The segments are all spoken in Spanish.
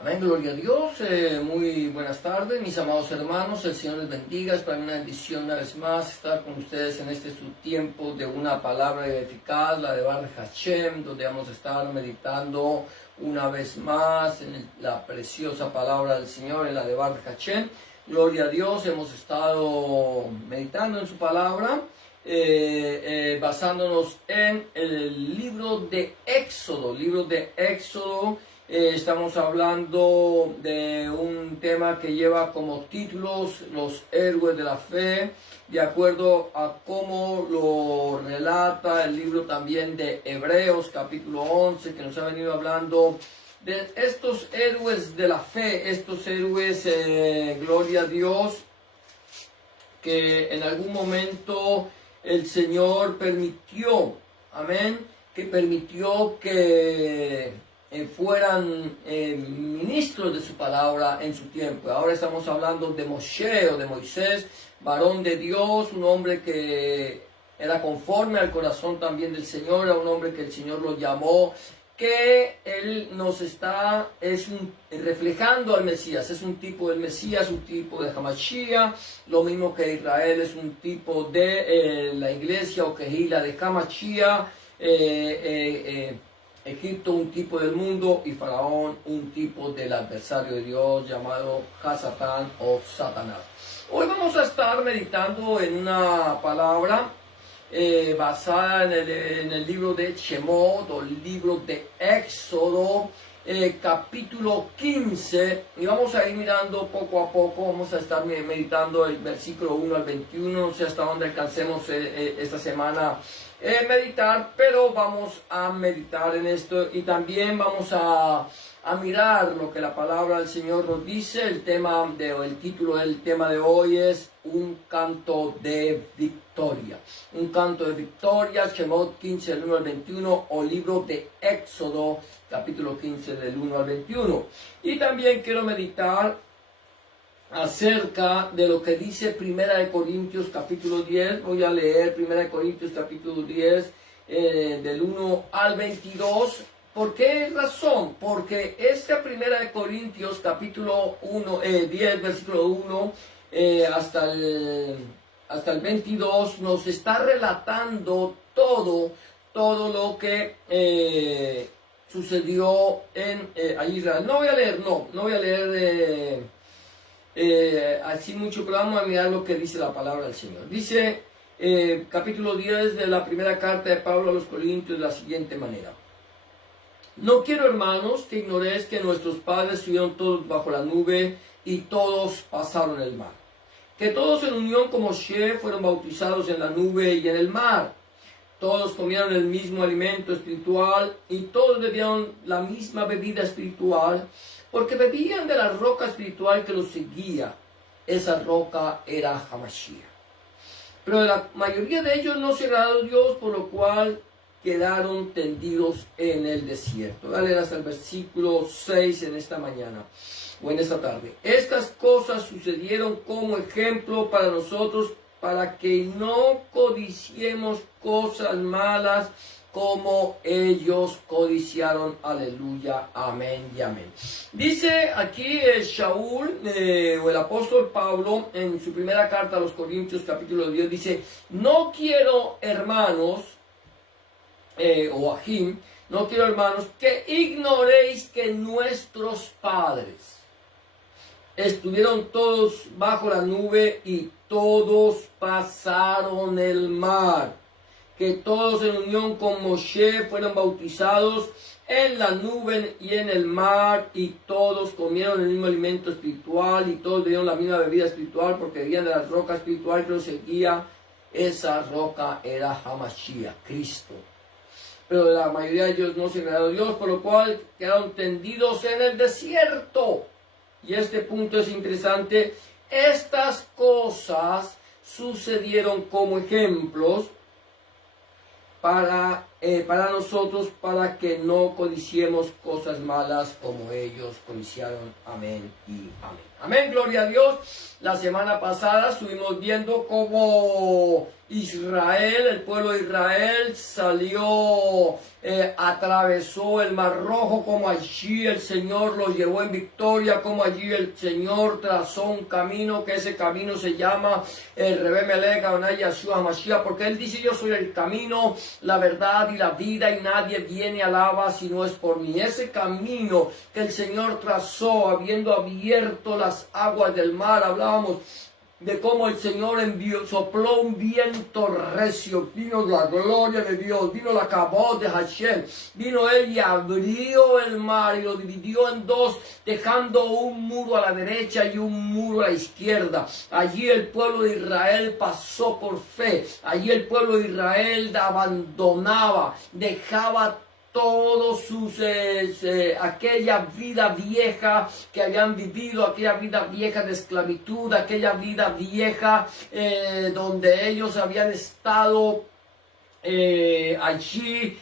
Amén, gloria a Dios. Muy buenas tardes, mis amados hermanos. El Señor les bendiga. Es para mí una bendición una vez más estar con ustedes en este su tiempo de una palabra eficaz, la de Baruch Hashem, donde vamos a estar meditando una vez más en la preciosa palabra del Señor, en la de Baruch Hashem. Gloria a Dios. Hemos estado meditando en su palabra, basándonos en el libro de Éxodo. Estamos hablando de un tema que lleva como títulos los héroes de la fe, de acuerdo a cómo lo relata el libro también de Hebreos capítulo 11, que nos ha venido hablando de estos héroes de la fe, estos héroes, gloria a Dios, que en algún momento el Señor permitió, amén, que permitió que fueran ministros de su palabra en su tiempo. Ahora estamos hablando de Moshe o de Moisés, varón de Dios, un hombre que era conforme al corazón también del Señor, era un hombre que el Señor lo llamó, que él nos está reflejando al Mesías, es un tipo del Mesías, un tipo de Hamashiach, lo mismo que Israel es un tipo de la iglesia o Kehila de Hamashiach, Egipto un tipo del mundo y Faraón un tipo del adversario de Dios llamado Hasatán o Satanás. Hoy vamos a estar meditando en una palabra basada en el libro de Shemot o el libro de Éxodo, capítulo 15, y vamos a ir mirando poco a poco. Vamos a estar meditando el versículo 1 al 21, no sé hasta dónde alcancemos esta semana meditar, pero vamos a meditar en esto y también vamos a mirar lo que la palabra del Señor nos dice. El título del tema de hoy es un canto de victoria. Un canto de victoria, Shemot 15 del 1 al 21 o libro de Éxodo capítulo 15 del 1 al 21. Y también quiero meditar acerca de lo que dice Primera de Corintios capítulo 10. Voy a leer Primera de Corintios capítulo 10 del 1 al 22. ¿Por qué razón? Porque esta Primera de Corintios capítulo 10 versículo 1 hasta el 22 nos está relatando todo lo que sucedió en Israel. No voy a leer así mucho, pero vamos a mirar lo que dice la palabra del Señor. Dice capítulo 10 de la primera carta de Pablo a los Corintios de la siguiente manera: no quiero, hermanos, que ignoréis que nuestros padres estuvieron todos bajo la nube y todos pasaron el mar, que todos en unión con Moshe fueron bautizados en la nube y en el mar. Todos comieron el mismo alimento espiritual y todos bebieron la misma bebida espiritual, porque bebían de la roca espiritual que los seguía. Esa roca era Hamashiach. Pero la mayoría de ellos no se agradó a Dios, por lo cual quedaron tendidos en el desierto. Voy a leer hasta el versículo 6 en esta mañana o en esta tarde. Estas cosas sucedieron como ejemplo para nosotros, para que no codiciemos cosas malas como ellos codiciaron. Aleluya, amén y amén. Dice aquí Shaul, o el apóstol Pablo, en su primera carta a los Corintios capítulo 10, dice: no quiero, hermanos, o Ajim, no quiero, hermanos, que ignoréis que nuestros padres estuvieron todos bajo la nube y todos pasaron el mar, que todos en unión con Moshe fueron bautizados en la nube y en el mar, y todos comieron el mismo alimento espiritual y todos bebieron la misma bebida espiritual, porque bebían de la roca espiritual que los seguía. Esa roca era Hamashiach, Cristo. Pero la mayoría de ellos no se agradó a Dios, por lo cual quedaron tendidos en el desierto. Y este punto es interesante. Estas cosas sucedieron como ejemplos para para nosotros, para que no codiciemos cosas malas como ellos codiciaron. Amén y amén. Amén, gloria a Dios. La semana pasada estuvimos viendo cómo Israel, el pueblo de Israel, salió, atravesó el Mar Rojo, como allí el Señor los llevó en victoria, como allí el Señor trazó un camino, que ese camino se llama Rebe Melech Adonai Yeshua HaMashiach, porque Él dice: yo soy el camino, la verdad y la vida, y nadie viene al Abba si no es por mí. Ese camino que el Señor trazó, habiendo abierto las aguas del mar, hablábamos de cómo el Señor sopló un viento recio, vino la gloria de Dios, vino la Kabod de Hashem, vino Él y abrió el mar y lo dividió en dos, dejando un muro a la derecha y un muro a la izquierda. Allí el pueblo de Israel pasó por fe, allí el pueblo de Israel abandonaba, dejaba todos sus aquella vida vieja que habían vivido, aquella vida vieja de esclavitud, aquella vida vieja donde ellos habían estado allí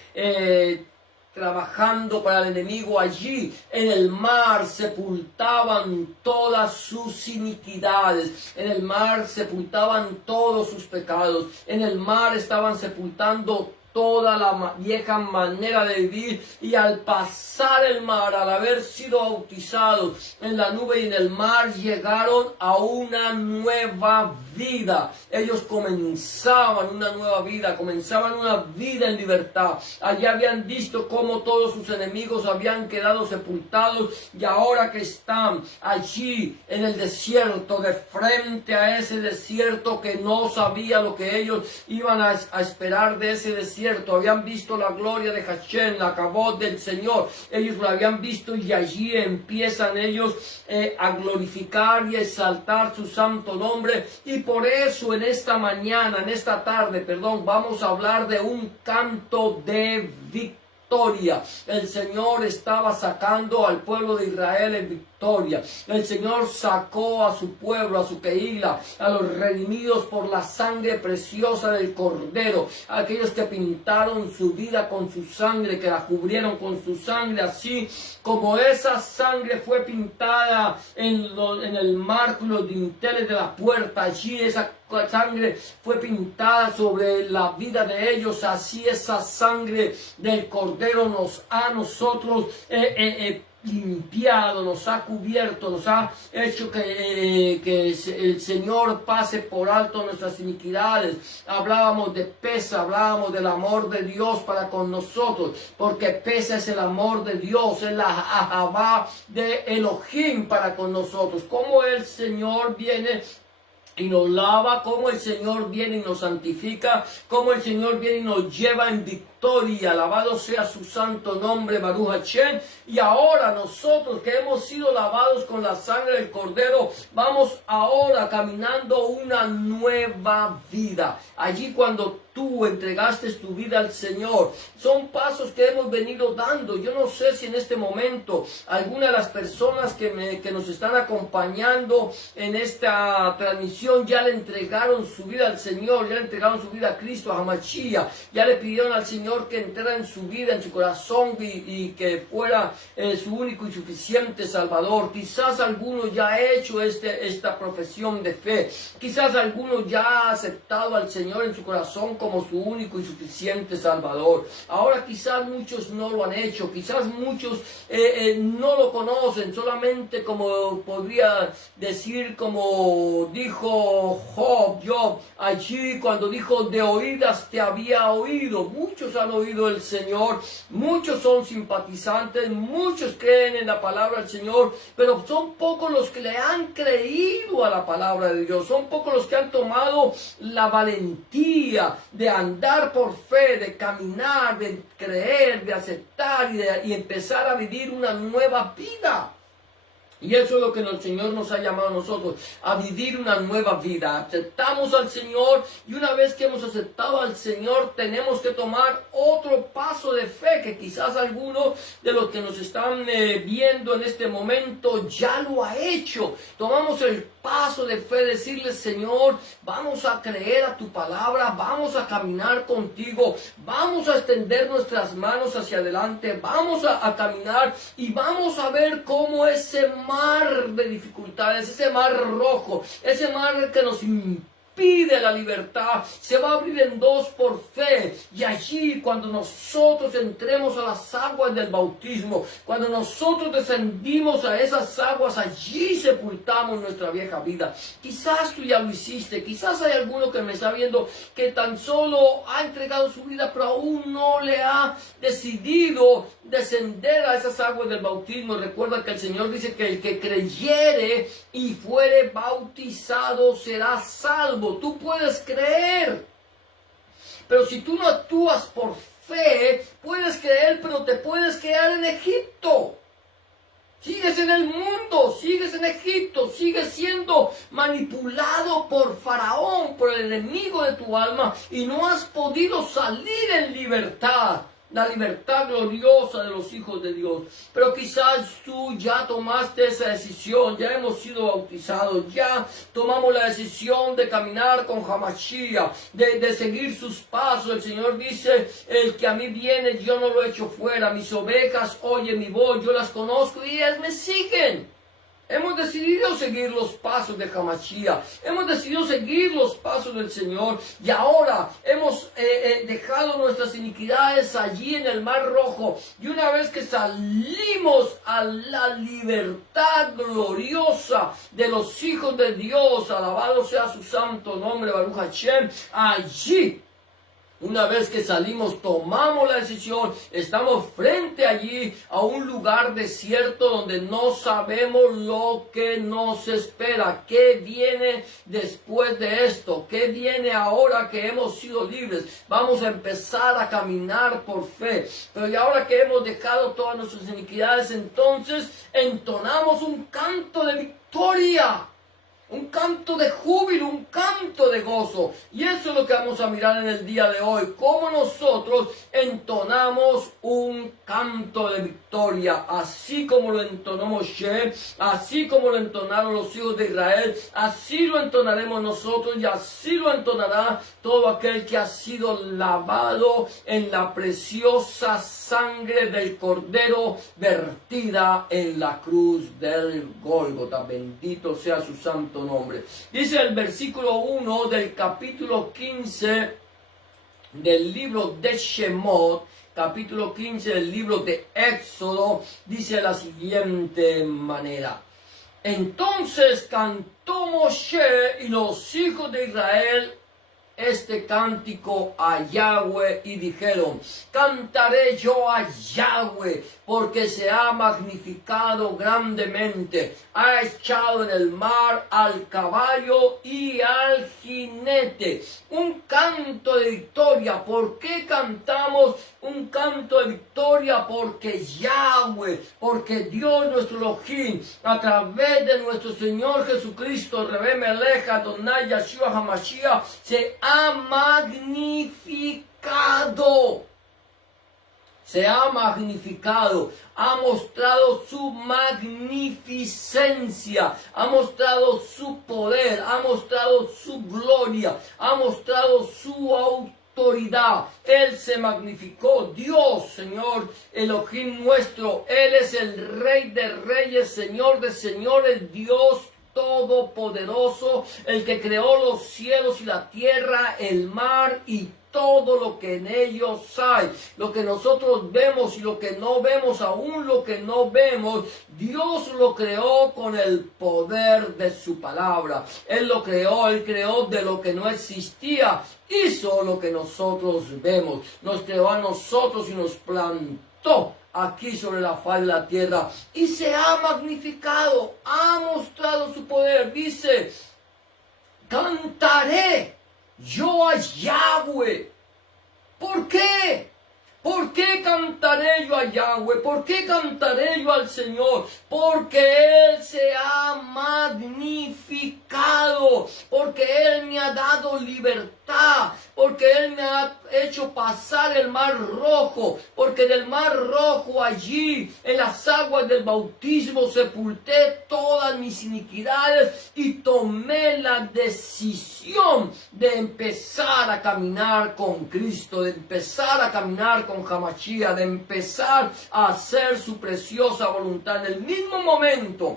trabajando para el enemigo. Allí en el mar sepultaban todas sus iniquidades, en el mar sepultaban todos sus pecados, en el mar estaban sepultando toda la vieja manera de vivir, y al pasar el mar, al haber sido bautizados en la nube y en el mar, llegaron a una nueva vida. Ellos comenzaban una nueva vida, comenzaban una vida en libertad. Allí habían visto cómo todos sus enemigos habían quedado sepultados, y ahora que están allí en el desierto, de frente a ese desierto que no sabía lo que ellos iban a esperar de ese desierto, habían visto la gloria de Hashem, la Kabod del Señor, ellos lo habían visto, y allí empiezan ellos a glorificar y exaltar su santo nombre. Y por eso en esta mañana, en esta tarde, vamos a hablar de un canto de victoria. El Señor estaba sacando al pueblo de Israel en victoria. El Señor sacó a su pueblo, a su Kehila, a los redimidos por la sangre preciosa del Cordero, aquellos que pintaron su vida con su sangre, que la cubrieron con su sangre, así como esa sangre fue pintada en el marco y los dinteles de la puerta. Allí esa sangre fue pintada sobre la vida de ellos, así esa sangre del Cordero nos ha nosotros limpiado, nos ha cubierto, nos ha hecho que el Señor pase por alto nuestras iniquidades. Hablábamos de pesa, hablábamos del amor de Dios para con nosotros, porque pesa es el amor de Dios, es la ahabá de Elohim para con nosotros. Como el Señor viene y nos lava, como el Señor viene y nos santifica, como el Señor viene y nos lleva en victoria. Alabado sea su santo nombre, Baruch Hashem. Y ahora nosotros que hemos sido lavados con la sangre del Cordero, vamos ahora caminando una nueva vida. Allí cuando tú entregaste tu vida al Señor, son pasos que hemos venido dando. Yo no sé si en este momento alguna de las personas que nos están acompañando en esta transmisión ya le entregaron su vida al Señor, ya le entregaron su vida a Cristo, a Hamashiach, ya le pidieron al Señor que entrara en su vida, en su corazón, y que fuera su único y suficiente Salvador. Quizás alguno ya ha hecho esta profesión de fe, quizás alguno ya ha aceptado al Señor en su corazón como su único y suficiente Salvador. Ahora quizás muchos no lo han hecho, quizás muchos no lo conocen, solamente como podría decir, como dijo Job allí cuando dijo: de oídas te había oído. Muchos han oído el Señor, muchos son simpatizantes, muchos creen en la palabra del Señor, pero son pocos los que le han creído a la palabra de Dios, son pocos los que han tomado la valentía de andar por fe, de caminar, de creer, de aceptar y empezar a vivir una nueva vida. Y eso es lo que el Señor nos ha llamado a nosotros, a vivir una nueva vida. Aceptamos al Señor y una vez que hemos aceptado al Señor tenemos que tomar otro paso de fe que quizás algunos de los que nos están viendo en este momento ya lo ha hecho. Tomamos el paso de fe, decirle: Señor, vamos a creer a tu palabra, vamos a caminar contigo, vamos a extender nuestras manos hacia adelante, vamos a caminar y vamos a ver cómo ese mar de dificultades, ese mar rojo, ese mar que nos impide la libertad, se va a abrir en dos por fe. Y allí, cuando nosotros entremos a las aguas del bautismo, cuando nosotros descendimos a esas aguas, allí sepultamos nuestra vieja vida. Quizás tú ya lo hiciste, quizás hay alguno que me está viendo que tan solo ha entregado su vida, pero aún no le ha decidido descender a esas aguas del bautismo. Recuerda que el Señor dice que el que creyere y fuere bautizado será salvo. Tú puedes creer, pero si tú no actúas por fe, puedes creer, pero te puedes quedar en Egipto. Sigues en el mundo, sigues en Egipto, sigues siendo manipulado por Faraón, por el enemigo de tu alma, y no has podido salir en libertad. La libertad gloriosa de los hijos de Dios. Pero quizás tú ya tomaste esa decisión, ya hemos sido bautizados, ya tomamos la decisión de caminar con Hamashiach, de seguir sus pasos. El Señor dice: el que a mí viene, yo no lo echo fuera. Mis ovejas oyen mi voz, yo las conozco y ellas me siguen. Hemos decidido seguir los pasos de Hamashiach, hemos decidido seguir los pasos del Señor, y ahora hemos dejado nuestras iniquidades allí en el Mar Rojo, y una vez que salimos a la libertad gloriosa de los hijos de Dios, alabado sea su santo nombre, Baruch Hashem, allí, una vez que salimos, tomamos la decisión, estamos frente allí a un lugar desierto donde no sabemos lo que nos espera, qué viene después de esto, qué viene ahora que hemos sido libres. Vamos a empezar a caminar por fe, pero y ahora que hemos dejado todas nuestras iniquidades, entonces entonamos un canto de victoria. Un canto de júbilo, un canto de gozo. Y eso es lo que vamos a mirar en el día de hoy. Cómo nosotros entonamos un canto de victoria. Así como lo entonó Moshe, así como lo entonaron los hijos de Israel, así lo entonaremos nosotros y así lo entonará todo aquel que ha sido lavado en la preciosa sangre del Cordero vertida en la cruz del Gólgota. Bendito sea su santo nombre. Dice el versículo 1 del capítulo 15 del libro de Shemot, capítulo 15 del libro de Éxodo, dice de la siguiente manera: entonces cantó Moshe y los hijos de Israel este cántico a Yahweh y dijeron: cantaré yo a Yahweh porque se ha magnificado grandemente, ha echado en el mar al caballo y al jinete. Un canto de victoria. ¿Por qué cantamos un canto de victoria? Porque Yahweh, porque Dios nuestro Elohim, a través de nuestro Señor Jesucristo, Rebbe Melech Adonai Yeshua HaMashiach, se ha magnificado. Se ha magnificado, ha mostrado su magnificencia, ha mostrado su poder, ha mostrado su gloria, ha mostrado su autoridad. Él se magnificó, Dios, Señor, Elohim nuestro. Él es el Rey de reyes, Señor de señores, Dios todopoderoso, el que creó los cielos y la tierra, el mar y todo lo que en ellos hay, lo que nosotros vemos y lo que no vemos, aún lo que no vemos, Dios lo creó con el poder de su palabra. Él lo creó, Él creó de lo que no existía, hizo lo que nosotros vemos, nos creó a nosotros y nos plantó aquí sobre la faz de la tierra y se ha magnificado, ha mostrado su poder. Dice: cantaré yo a Yahweh. ¿Por qué? ¿Por qué cantaré yo a Yahweh? ¿Por qué cantaré yo al Señor? Porque Él se ha magnificado, porque Él me ha dado libertad, porque Él me ha hecho pasar el mar rojo, porque del mar rojo allí, en las aguas del bautismo, sepulté todas mis iniquidades y tomé la decisión de empezar a caminar con Cristo, de empezar a caminar con Hamashiach, de empezar a hacer su preciosa voluntad. En el mismo momento,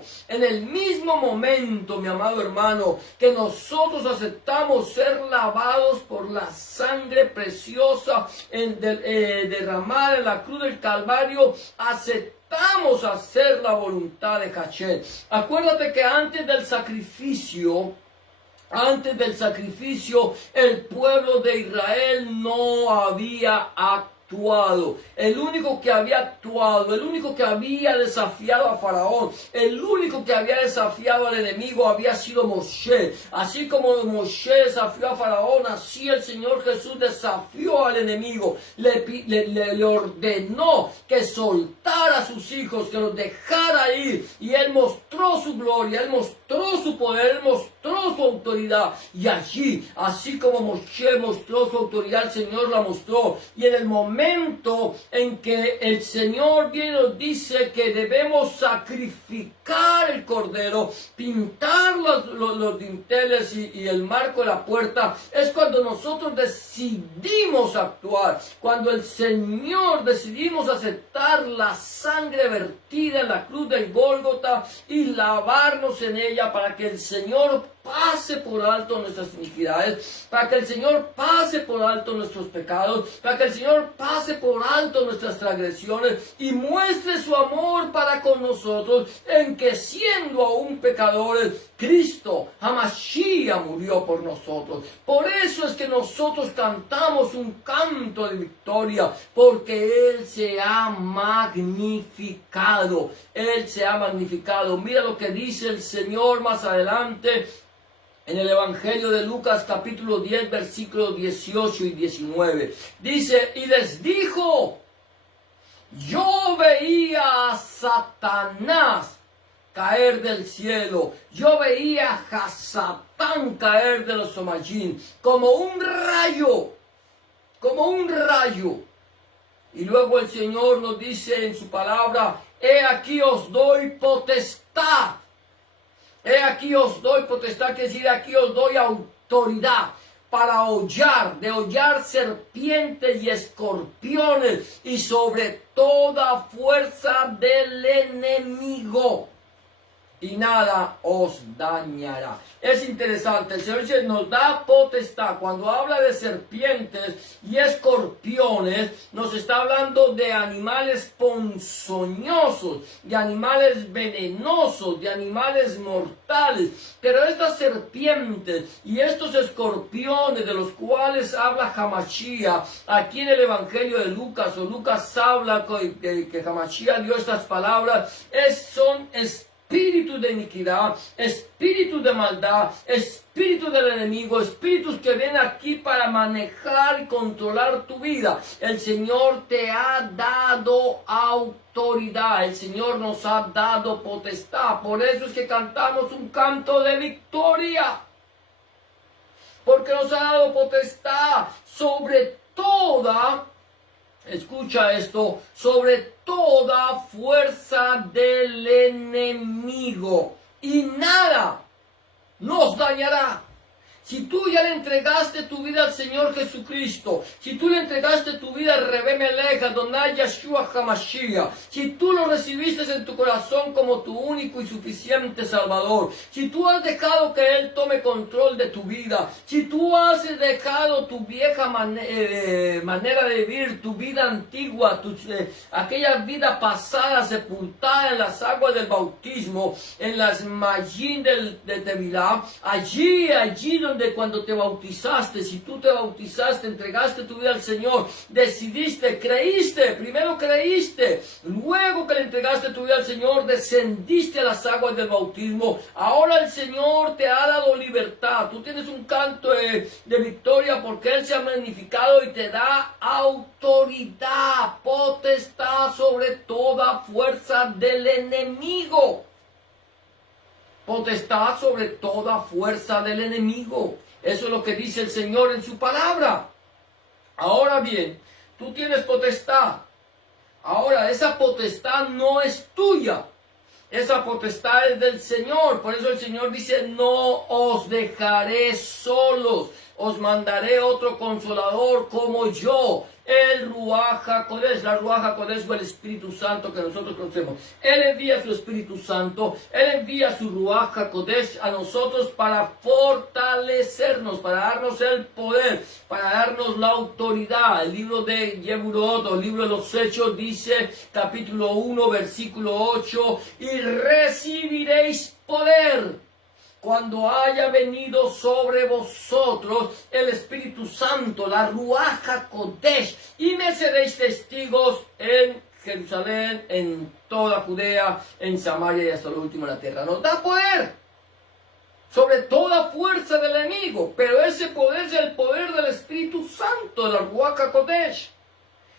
mi amado hermano, que nosotros aceptamos ser lavados por la sangre preciosa derramada en la cruz del Calvario, aceptamos hacer la voluntad de Hashem. Acuérdate que antes del sacrificio, el pueblo de Israel no había actuado. El único que había actuado, el único que había desafiado a Faraón, el único que había desafiado al enemigo había sido Moshe. Así como Moshe desafió a Faraón, así el Señor Jesús desafió al enemigo. Le ordenó que soltara a sus hijos, que los dejara ir. Y Él mostró su gloria, Él mostró su poder, Él mostró su autoridad. Y allí, así como Moshe mostró su autoridad, el Señor la mostró. Y en el momento en que el Señor viene y nos dice que debemos sacrificar el cordero, pintar los dinteles y el marco de la puerta, es cuando nosotros decidimos actuar, cuando el Señor decidimos aceptar la sangre vertida en la cruz del Gólgota y lavarnos en ella para que el Señor pase por alto nuestras iniquidades, para que el Señor pase por alto nuestros pecados, para que el Señor pase por alto nuestras transgresiones y muestre su amor para con nosotros, en que siendo aún pecadores, Cristo, Hamashiach, murió por nosotros. Por eso es que nosotros cantamos un canto de victoria, porque Él se ha magnificado. Él se ha magnificado. Mira lo que dice el Señor más adelante en el Evangelio de Lucas capítulo 10 versículos 18 y 19. Dice, y les dijo, yo veía a Satanás caer del cielo, yo veía a Satán caer de los Somallín, como un rayo. Y luego el Señor nos dice en su palabra, he aquí os doy potestad. He aquí os doy potestad, quiere decir, aquí os doy autoridad para degollar serpientes y escorpiones y sobre toda fuerza del enemigo, y nada os dañará. Es interesante, el Señor dice, nos da potestad. Cuando habla de serpientes y escorpiones, nos está hablando de animales ponzoñosos, de animales venenosos, de animales mortales. Pero estas serpientes y estos escorpiones de los cuales habla Hamashiach, aquí en el Evangelio de Lucas, o Lucas habla que Hamashiach dio estas palabras, son espíritus de iniquidad, espíritus de maldad, espíritus del enemigo, espíritus que vienen aquí para manejar y controlar tu vida. El Señor te ha dado autoridad, el Señor nos ha dado potestad. Por eso es que cantamos un canto de victoria, porque nos ha dado potestad sobre toda, escucha esto, sobre toda fuerza del enemigo, y nada nos dañará. Si tú ya le entregaste tu vida al Señor Jesucristo, si tú le entregaste tu vida al Rebbe Melech, Adonai Yeshua Hamashiach, si tú lo recibiste en tu corazón como tu único y suficiente Salvador, si tú has dejado que Él tome control de tu vida, si tú has dejado tu vieja manera de vivir, tu vida antigua, aquella vida pasada sepultada en las aguas del bautismo, en las Magín de Tevilá, allí donde grande cuando te bautizaste. Si tú te bautizaste, entregaste tu vida al Señor, decidiste, creíste, primero creíste, luego que le entregaste tu vida al Señor, descendiste a las aguas del bautismo. Ahora el Señor te ha dado libertad. Tú tienes un canto de victoria porque Él se ha magnificado y te da autoridad, potestad sobre toda fuerza del enemigo. Potestad sobre toda fuerza del enemigo. Eso es lo que dice el Señor en su palabra. Ahora bien, tú tienes potestad. Ahora, esa potestad no es tuya. Esa potestad es del Señor. Por eso el Señor dice, no os dejaré solos. Os mandaré otro consolador como yo. El Ruach HaKodesh, la Ruach HaKodesh o el Espíritu Santo que nosotros conocemos. Él envía su Espíritu Santo, Él envía su Ruach HaKodesh a nosotros para fortalecernos, para darnos el poder, para darnos la autoridad. El libro de Yeburot, o el libro de los Hechos, dice, capítulo 1, versículo 8, y recibiréis poder cuando haya venido sobre vosotros el Espíritu Santo, la Ruach HaKodesh, y me seréis testigos en Jerusalén, en toda Judea, en Samaria y hasta lo último de la tierra. Nos da poder sobre toda fuerza del enemigo, pero ese poder es el poder del Espíritu Santo, de la Ruach HaKodesh,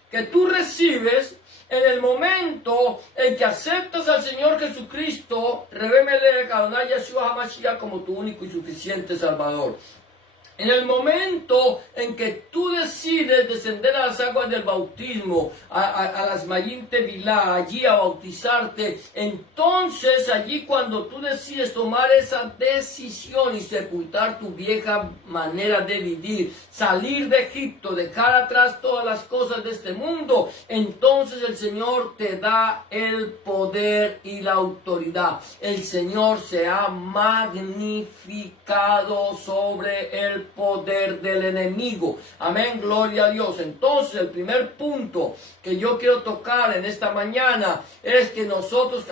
que tú recibes en el momento en que aceptas al Señor Jesucristo, Rebémele Adonai Yeshua HaMashiach como tu único y suficiente Salvador. En el momento en que tú decides descender a las aguas del bautismo, a las Mayim Tevilá, allí a bautizarte, entonces allí cuando tú decides tomar esa decisión y sepultar tu vieja manera de vivir, salir de Egipto, dejar atrás todas las cosas de este mundo, entonces el Señor te da el poder y la autoridad. El Señor se ha magnificado sobre el poder del enemigo. Amén, gloria a Dios. Entonces el primer punto que yo quiero tocar en esta mañana es que nosotros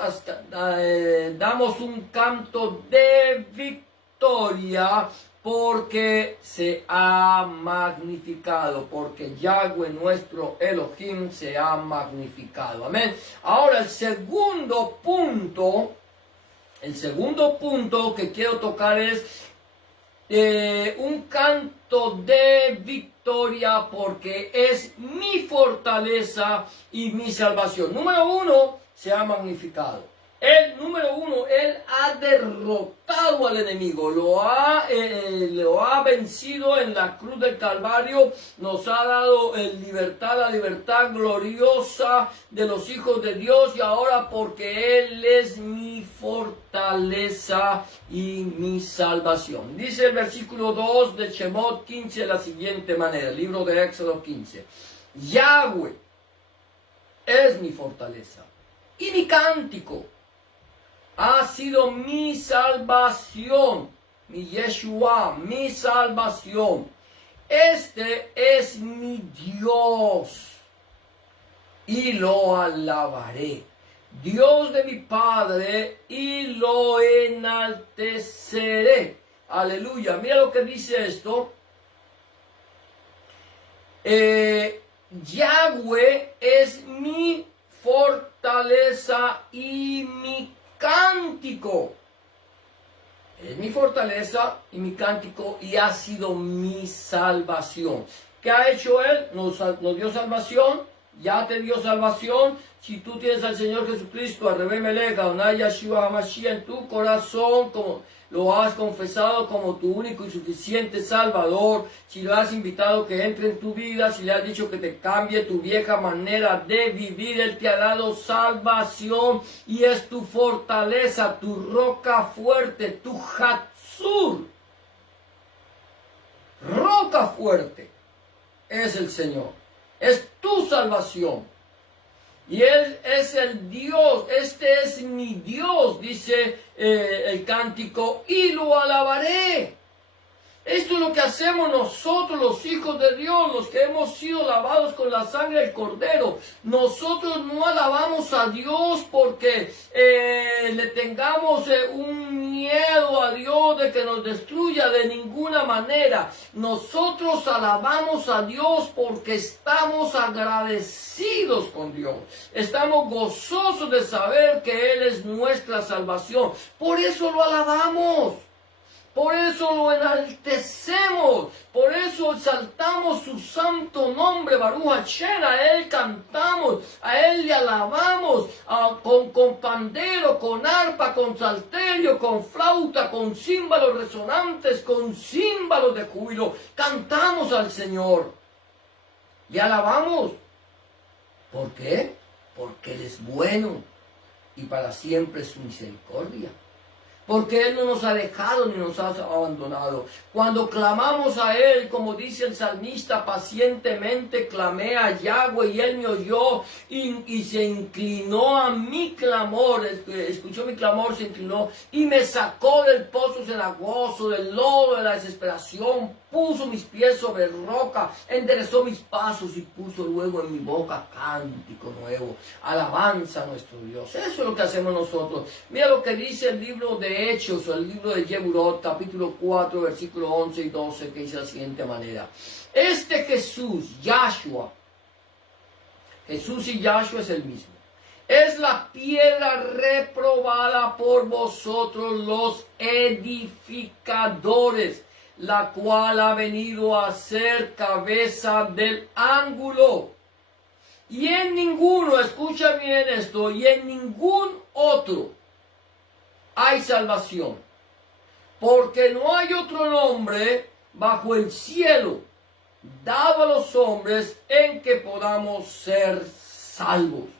damos un canto de victoria porque se ha magnificado, porque Yahweh nuestro Elohim se ha magnificado. Amén. Ahora el segundo punto que quiero tocar es un canto de victoria porque es mi fortaleza y mi salvación. Número uno, se ha magnificado. Número uno, Él ha derrotado al enemigo, lo ha vencido en la cruz del Calvario, nos ha dado libertad, la libertad gloriosa de los hijos de Dios, y ahora porque Él es mi fortaleza y mi salvación. Dice el versículo 2 de Shemot 15 de la siguiente manera, el libro de Éxodo 15. Yahweh es mi fortaleza y mi cántico. Ha sido mi salvación, mi Yeshua, mi salvación. Este es mi Dios y lo alabaré. Dios de mi Padre y lo enalteceré. Aleluya. Mira lo que dice esto. Yahweh es mi fortaleza y mi cántico. Es mi fortaleza y mi cántico y ha sido mi salvación. ¿Qué ha hecho Él? Nos dio salvación. Ya te dio salvación. Si tú tienes al Señor Jesucristo, a Rebé Melech, Adonai Yeshua HaMashiach en tu corazón, como lo has confesado como tu único y suficiente Salvador, si lo has invitado que entre en tu vida, si le has dicho que te cambie tu vieja manera de vivir, Él te ha dado salvación y es tu fortaleza, tu roca fuerte, tu Hatzur. Roca fuerte es el Señor, es tu salvación. Y Él es el Dios, este es mi Dios, dice el cántico, y lo alabaré. Esto es lo que hacemos nosotros, los hijos de Dios, los que hemos sido lavados con la sangre del Cordero. Nosotros no alabamos a Dios porque le tengamos un miedo a Dios de que nos destruya de ninguna manera. Nosotros alabamos a Dios porque estamos agradecidos con Dios. Estamos gozosos de saber que Él es nuestra salvación. Por eso lo alabamos. Por eso lo enaltecemos, por eso exaltamos su santo nombre, Baruch Hashem. A Él cantamos, a Él le alabamos, con pandero, con arpa, con salterio, con flauta, con címbalos resonantes, con címbalos de júbilo. Cantamos al Señor y alabamos. ¿Por qué? Porque Él es bueno y para siempre es su misericordia. Porque Él no nos ha dejado ni nos ha abandonado. Cuando clamamos a Él, como dice el salmista, pacientemente clamé a Yahweh y Él me oyó y se inclinó a mi clamor, escuchó mi clamor, se inclinó y me sacó del pozo cenagoso, del lodo de la desesperación, puso mis pies sobre roca, enderezó mis pasos y puso luego en mi boca cántico nuevo, alabanza a nuestro Dios. Eso es lo que hacemos nosotros. Mira lo que dice el libro de Hechos, o el libro de Yeburot, capítulo 4, versículos 11 y 12, que dice de la siguiente manera. Este Jesús, Yahshua, Jesús y Yahshua es el mismo, es la piedra reprobada por vosotros los edificadores, la cual ha venido a ser cabeza del ángulo. Y en ninguno, escucha bien esto, y en ningún otro hay salvación, porque no hay otro nombre bajo el cielo dado a los hombres en que podamos ser salvos.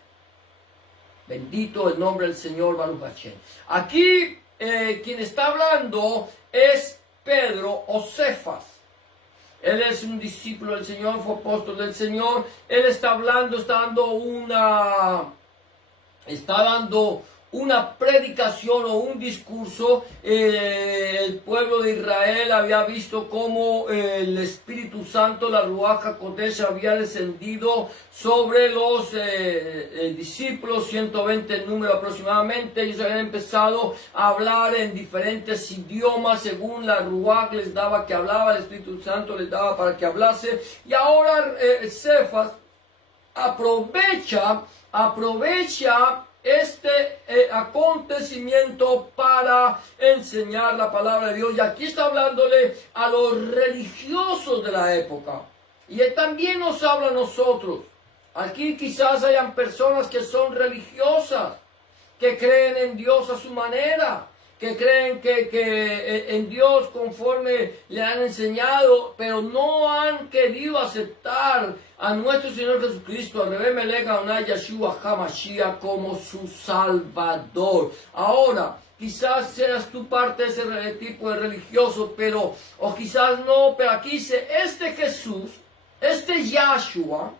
Bendito el nombre del Señor, Baruch Hashem. Aquí quien está hablando es Pedro o Cefas. Él es un discípulo del Señor, fue apóstol del Señor. Él está hablando, está dando una predicación o un discurso. El pueblo de Israel había visto cómo el Espíritu Santo, la Ruach HaKodesh, había descendido sobre los discípulos, 120 en número aproximadamente. Ellos habían empezado a hablar en diferentes idiomas según la Ruach les daba que hablaba, el Espíritu Santo les daba para que hablase. Y ahora Cefas aprovecha este acontecimiento para enseñar la palabra de Dios. Y aquí está hablándole a los religiosos de la época. Y él también nos habla a nosotros. Aquí quizás hayan personas que son religiosas, que creen en Dios a su manera, que creen que en Dios conforme le han enseñado, pero no han querido aceptar a nuestro Señor Jesucristo, a Rebe Melech Adonai Yeshua HaMashiach, como su Salvador. Ahora, quizás seas tú parte de ese tipo de religioso, o quizás no, pero aquí dice, este Jesús, este Yahshua,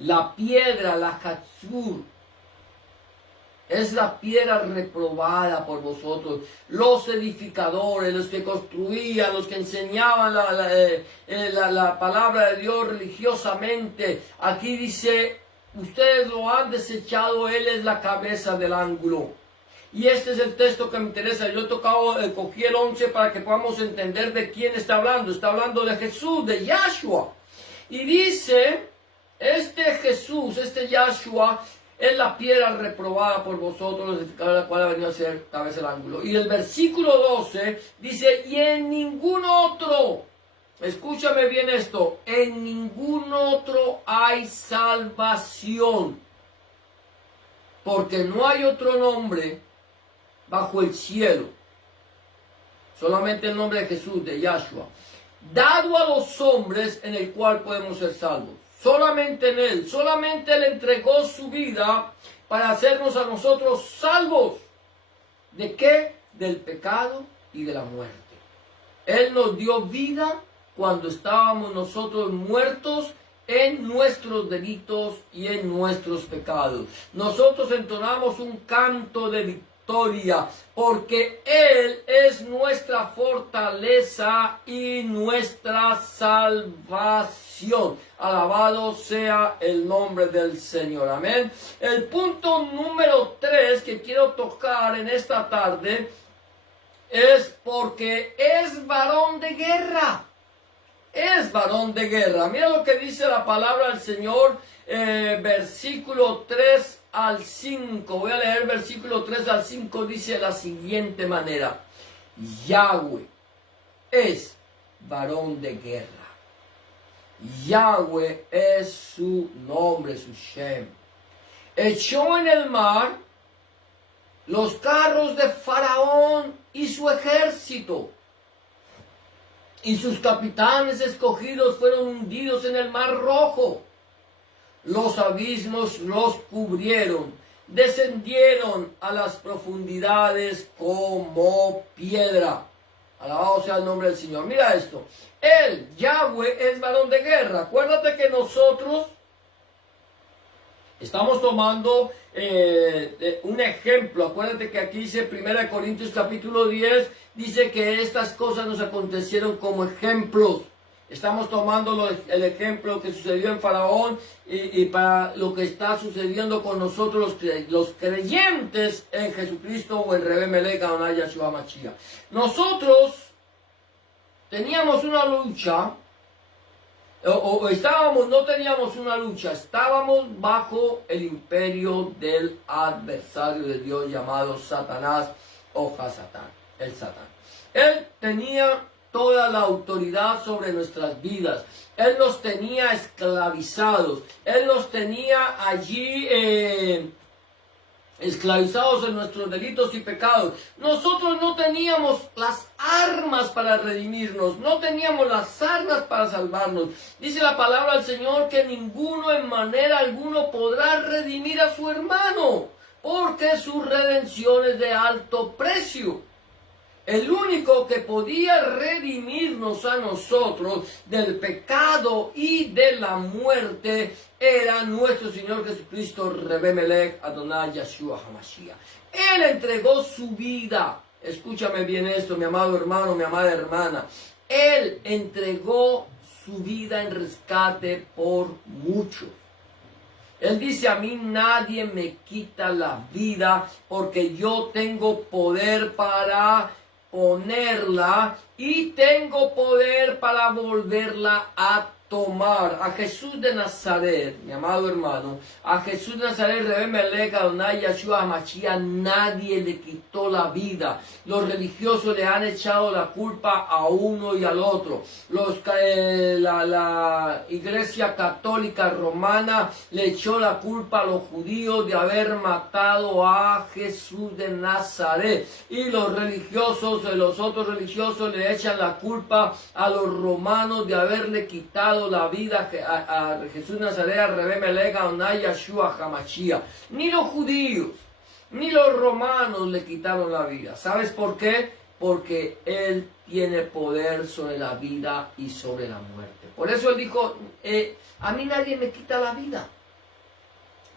la piedra, la Hatzur, es la piedra reprobada por vosotros, los edificadores, los que construían, los que enseñaban la palabra de Dios religiosamente. Aquí dice, ustedes lo han desechado, Él es la cabeza del ángulo. Y este es el texto que me interesa. Yo cogí el 11 para que podamos entender de quién está hablando. Está hablando de Jesús, de Yahshua. Y dice, este Jesús, este Yahshua, es la piedra reprobada por vosotros, los edificadores, la cual ha venido a ser cabeza del ángulo. Y el versículo 12 dice, y en ningún otro, escúchame bien esto, en ningún otro hay salvación, porque no hay otro nombre bajo el cielo, solamente el nombre de Jesús, de Yahshua, dado a los hombres en el cual podemos ser salvos. Solamente en Él, solamente Él entregó su vida para hacernos a nosotros salvos. ¿De qué? Del pecado y de la muerte. Él nos dio vida cuando estábamos nosotros muertos en nuestros delitos y en nuestros pecados. Nosotros entonamos un canto de victoria victoria, porque Él es nuestra fortaleza y nuestra salvación. Alabado sea el nombre del Señor. Amén. El punto número 3 que quiero tocar en esta tarde es porque es varón de guerra. Es varón de guerra. Mira lo que dice la palabra del Señor, versículo 3 al 5. Voy a leer versículo 3 al 5. Dice de la siguiente manera: Yahweh es varón de guerra. Yahweh es su nombre, su Shem. Echó en el mar los carros de Faraón y su ejército, y sus capitanes escogidos fueron hundidos en el mar Rojo. Los abismos los cubrieron, descendieron a las profundidades como piedra. Alabado sea el nombre del Señor. Mira esto. Él, Yahweh, es varón de guerra. Acuérdate que nosotros estamos tomando un ejemplo. Acuérdate que aquí dice 1 Corintios capítulo 10, dice que estas cosas nos acontecieron como ejemplos. Estamos tomando el ejemplo que sucedió en Faraón y para lo que está sucediendo con nosotros los creyentes en Jesucristo o en Rebe Melech Adonai Yeshua Mashiach. Nosotros teníamos una lucha, no teníamos una lucha, estábamos bajo el imperio del adversario de Dios llamado Satanás o Hasatán, el Satán. Él tenía toda la autoridad sobre nuestras vidas. Él nos tenía esclavizados. Él nos tenía allí esclavizados en nuestros delitos y pecados. Nosotros no teníamos las armas para redimirnos, no teníamos las armas para salvarnos. Dice la palabra del Señor que ninguno en manera alguna podrá redimir a su hermano, porque su redención es de alto precio. El único que podía redimirnos a nosotros del pecado y de la muerte era nuestro Señor Jesucristo, Rebe Melech Adonai Yeshua HaMashiach. Él entregó su vida. Escúchame bien esto, mi amado hermano, mi amada hermana. Él entregó su vida en rescate por muchos. Él dice: a mí nadie me quita la vida, porque yo tengo poder para ponerla y tengo poder para volverla a tomar. A Jesús de Nazaret, mi amado hermano, a Jesús de Nazaret, Rebe Melech Adonai Yeshua HaMashiach, nadie le quitó la vida. Los religiosos le han echado la culpa a uno y al otro. La Iglesia Católica Romana le echó la culpa a los judíos de haber matado a Jesús de Nazaret. Y los otros religiosos le echan la culpa a los romanos de haberle quitado la vida a Jesús de Nazaret, a Rebe Melech Adonai Yeshua HaMashiach. Ni los judíos ni los romanos le quitaron la vida. ¿Sabes por qué? Porque Él tiene poder sobre la vida y sobre la muerte. Por eso Él dijo: a mí nadie me quita la vida,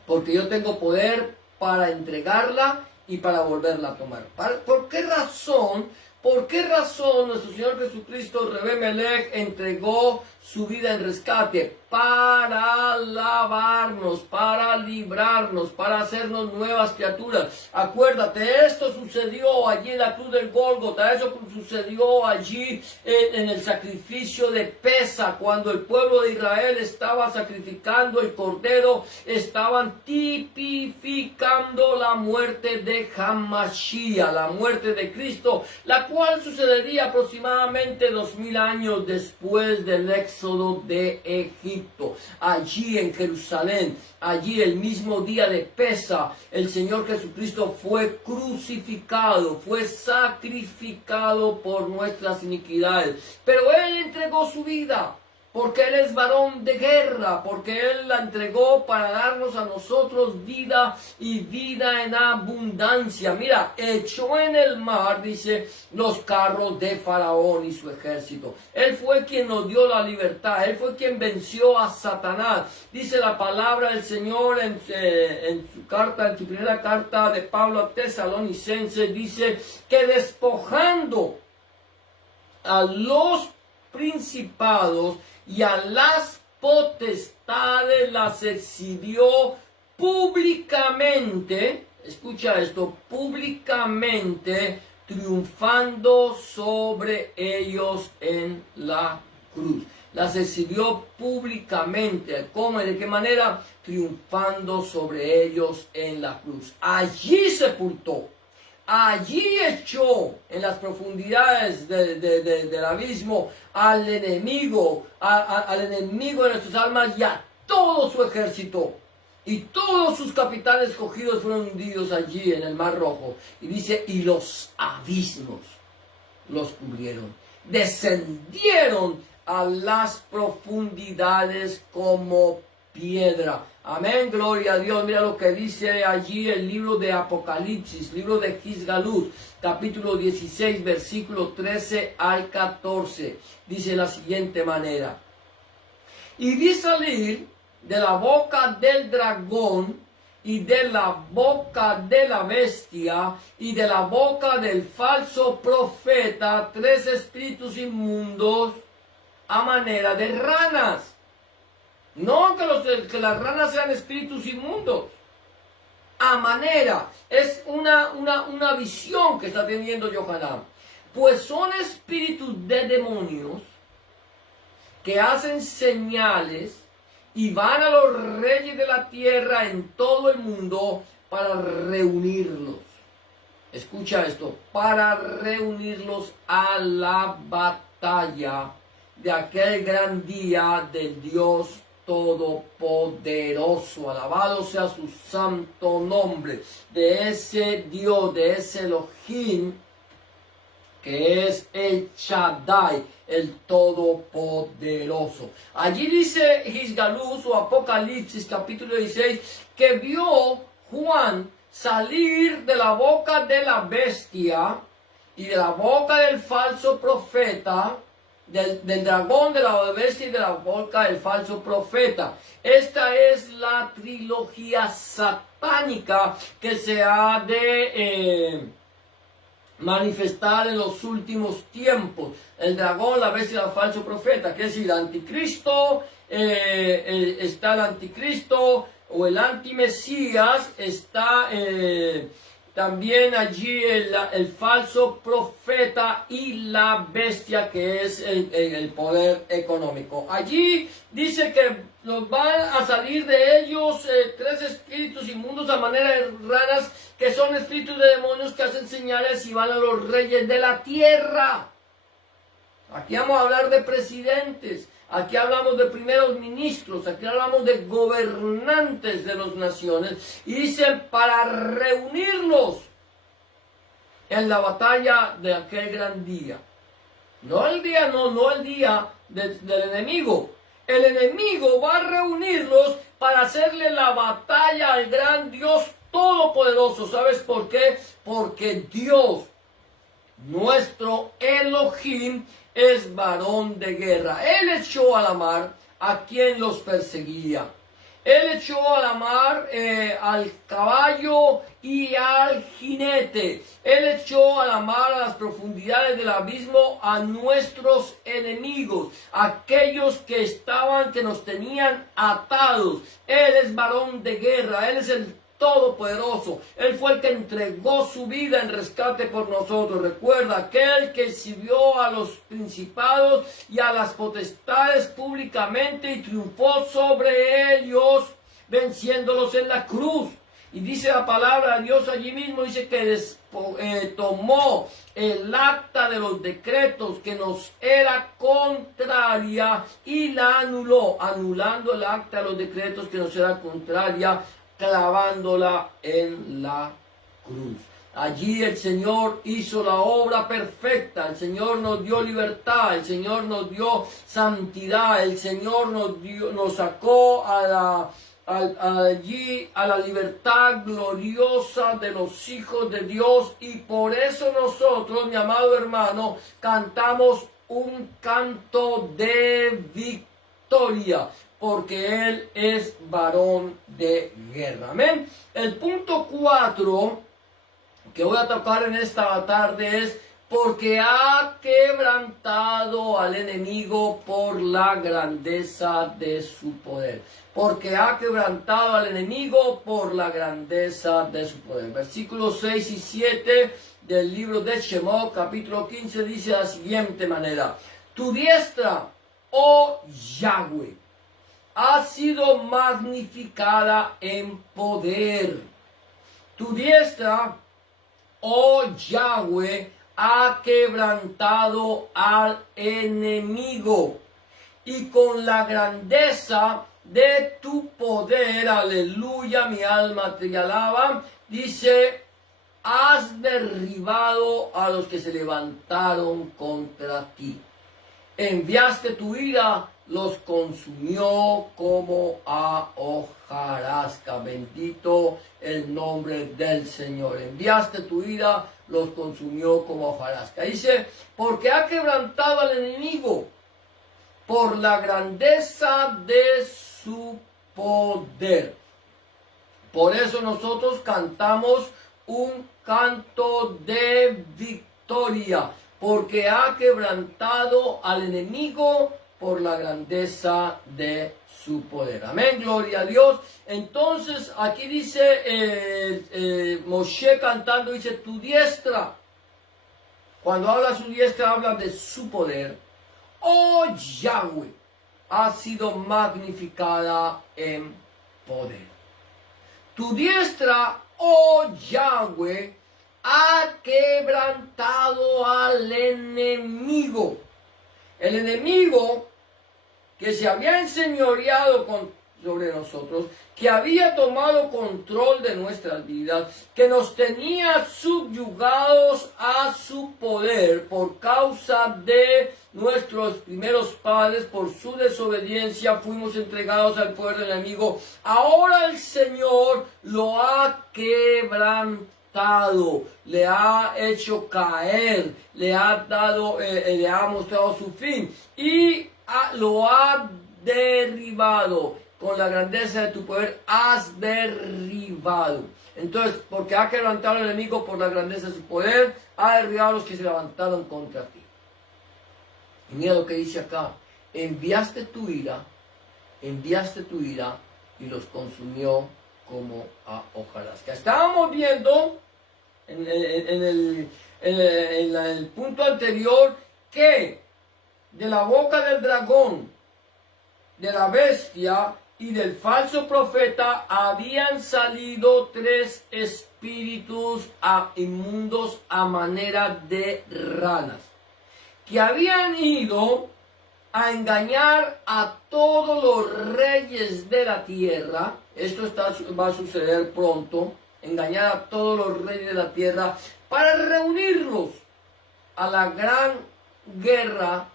porque yo tengo poder para entregarla y para volverla a tomar. ¿Por qué razón? ¿Por qué razón nuestro Señor Jesucristo, Rebe Melech, entregó su vida en rescate? Para lavarnos, para librarnos, para hacernos nuevas criaturas. Acuérdate, esto sucedió allí en la cruz del Gólgota, eso sucedió allí en el sacrificio de Pesa, cuando el pueblo de Israel estaba sacrificando el cordero, estaban tipificando la muerte de Hamashiach, la muerte de Cristo, la cual sucedería aproximadamente 2000 años después del éxodo de Egipto. Allí en Jerusalén, allí el mismo día de Pesa, el Señor Jesucristo fue crucificado, fue sacrificado por nuestras iniquidades. Pero Él entregó su vida. porque Él es varón de guerra, porque Él la entregó para darnos a nosotros vida y vida en abundancia. Mira, echó en el mar, dice, los carros de Faraón y su ejército. Él fue quien nos dio la libertad, Él fue quien venció a Satanás. Dice la palabra del Señor en su primera carta de Pablo a Tesalonicenses, dice que despojando a los principados y a las potestades las exhibió públicamente, escucha esto, públicamente, triunfando sobre ellos en la cruz. Las exhibió públicamente. ¿Cómo y de qué manera? Triunfando sobre ellos en la cruz. Allí sepultó. Allí echó en las profundidades del abismo al enemigo de nuestras almas y a todo su ejército. Y todos sus capitanes escogidos fueron hundidos allí en el Mar Rojo. Y dice, y los abismos los cubrieron. Descendieron a las profundidades como piedra. Amén, gloria a Dios. Mira lo que dice allí el libro de Apocalipsis, libro de Gisgaluz, capítulo 16, versículo 13 al 14. Dice de la siguiente manera: y vi salir de la boca del dragón y de la boca de la bestia y de la boca del falso profeta 3 espíritus inmundos a manera de ranas. No que las ranas sean espíritus inmundos. A manera. Es una visión que está teniendo Yohanan. Pues son espíritus de demonios que hacen señales y van a los reyes de la tierra en todo el mundo para reunirlos. Escucha esto. Para reunirlos a la batalla de aquel gran día del Dios Todopoderoso. Alabado sea su santo nombre. De ese Dios, de ese Elohim, que es el Shaddai, el Todopoderoso. Allí dice Gisgaluz o Apocalipsis capítulo 16 que vio Juan salir de la boca de la bestia y de la boca del falso profeta, del dragón, de la bestia y de la boca del falso profeta. Esta es la trilogía satánica que se ha de manifestar en los últimos tiempos. El dragón, la bestia y el falso profeta, que es decir, el anticristo, está el anticristo o el antimesías, está también allí el falso profeta y la bestia, que es el poder económico. Allí dice que nos van a salir de ellos 3 espíritus inmundos a manera de ranas, que son espíritus de demonios que hacen señales y van a los reyes de la tierra. Aquí vamos a hablar de presidentes, aquí hablamos de primeros ministros, aquí hablamos de gobernantes de las naciones. Y dicen para reunirlos en la batalla de aquel gran día. No el día del enemigo. El enemigo va a reunirlos para hacerle la batalla al gran Dios Todopoderoso. ¿Sabes por qué? Porque Dios, nuestro Elohim, es varón de guerra. Él echó a la mar a quien los perseguía. Él echó a la mar al caballo y al jinete. Él echó a la mar a las profundidades del abismo a nuestros enemigos, aquellos que nos tenían atados. Él es varón de guerra, Él es el Todopoderoso. Él fue el que entregó su vida en rescate por nosotros. Recuerda, aquel que exhibió a los principados y a las potestades públicamente y triunfó sobre ellos, venciéndolos en la cruz. Y dice la palabra de Dios allí mismo, dice que tomó el acta de los decretos que nos era contraria y la anuló, anulando el acta de los decretos que nos era contraria, clavándola en la cruz. Allí el Señor hizo la obra perfecta, el Señor nos dio libertad, el Señor nos dio santidad, el Señor nos sacó allí a la libertad gloriosa de los hijos de Dios, y por eso nosotros, mi amado hermano, cantamos un canto de victoria, porque Él es varón de guerra. Amén. El punto 4 que voy a tocar en esta tarde es: porque ha quebrantado al enemigo por la grandeza de su poder. Porque ha quebrantado al enemigo por la grandeza de su poder. Versículos 6 y 7 del libro de Shemot, capítulo 15, dice de la siguiente manera: tu diestra, oh Yahweh, ha sido magnificada en poder. Tu diestra, oh Yahweh, ha quebrantado al enemigo, y con la grandeza de tu poder, aleluya, mi alma te alaba, dice: has derribado a los que se levantaron contra ti. Enviaste tu ira, los consumió como a hojarasca. Bendito el nombre del Señor. Enviaste tu ira, los consumió como hojarasca. Dice: porque ha quebrantado al enemigo por la grandeza de su poder. Por eso nosotros cantamos un canto de victoria, porque ha quebrantado al enemigo por la grandeza de su poder. Amén, gloria a Dios. Entonces aquí dice Moshe cantando, dice: tu diestra. Cuando habla su diestra, habla de su poder. Oh Yahweh, ha sido magnificada en poder. Tu diestra, oh Yahweh, ha quebrantado al enemigo. El enemigo que se había enseñoreado sobre nosotros, que había tomado control de nuestras vidas, que nos tenía subyugados a su poder por causa de nuestros primeros padres, por su desobediencia fuimos entregados al poder del enemigo. Ahora el Señor lo ha quebrantado, le ha hecho caer, le ha mostrado su fin y lo ha derribado. Con la grandeza de tu poder has derribado. Entonces, porque ha quebrantado al enemigo por la grandeza de su poder, ha derribado a los que se levantaron contra ti. Y mira lo que dice acá: enviaste tu ira y los consumió como a hojarasca. Estábamos viendo en el punto anterior que de la boca del dragón, de la bestia y del falso profeta habían salido 3 espíritus inmundos a manera de ranas, que habían ido a engañar a todos los reyes de la tierra. Esto va a suceder pronto. Engañar a todos los reyes de la tierra para reunirlos a la gran guerra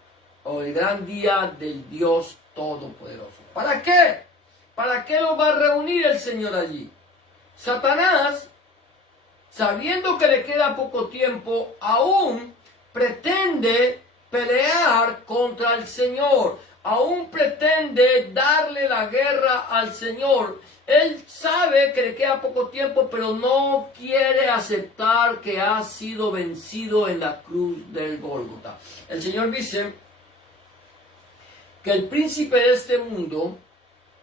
o el gran día del Dios Todopoderoso. ¿Para qué? ¿Para qué los va a reunir el Señor allí? Satanás, sabiendo que le queda poco tiempo, aún pretende pelear contra el Señor, aún pretende darle la guerra al Señor. Él sabe que le queda poco tiempo, pero no quiere aceptar que ha sido vencido en la cruz del Gólgota. El Señor dice que el príncipe de este mundo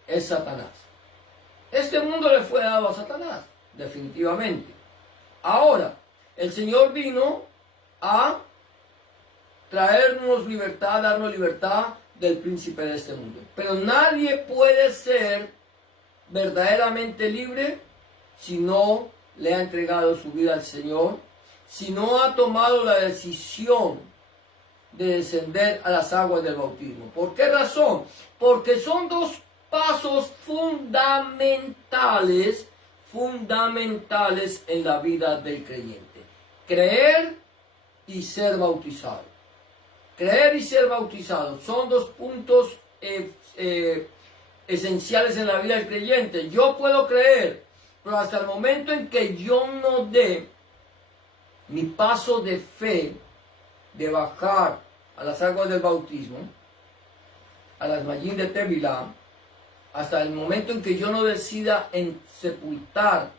es Satanás. Este mundo le fue dado a Satanás, definitivamente. Ahora, el Señor vino a traernos libertad, darnos libertad del príncipe de este mundo. Pero nadie puede ser verdaderamente libre si no le ha entregado su vida al Señor, si no ha tomado la decisión de descender a las aguas del bautismo. ¿Por qué razón? Porque son 2 pasos fundamentales fundamentales en la vida del creyente. Creer y ser bautizado. Creer y ser bautizado son dos puntos esenciales en la vida del creyente. Yo puedo creer, pero hasta el momento en que yo no dé mi paso de fe, de bajar a las aguas del bautismo, a las Mayín de Tevilá, hasta el momento en que yo no decida en sepultar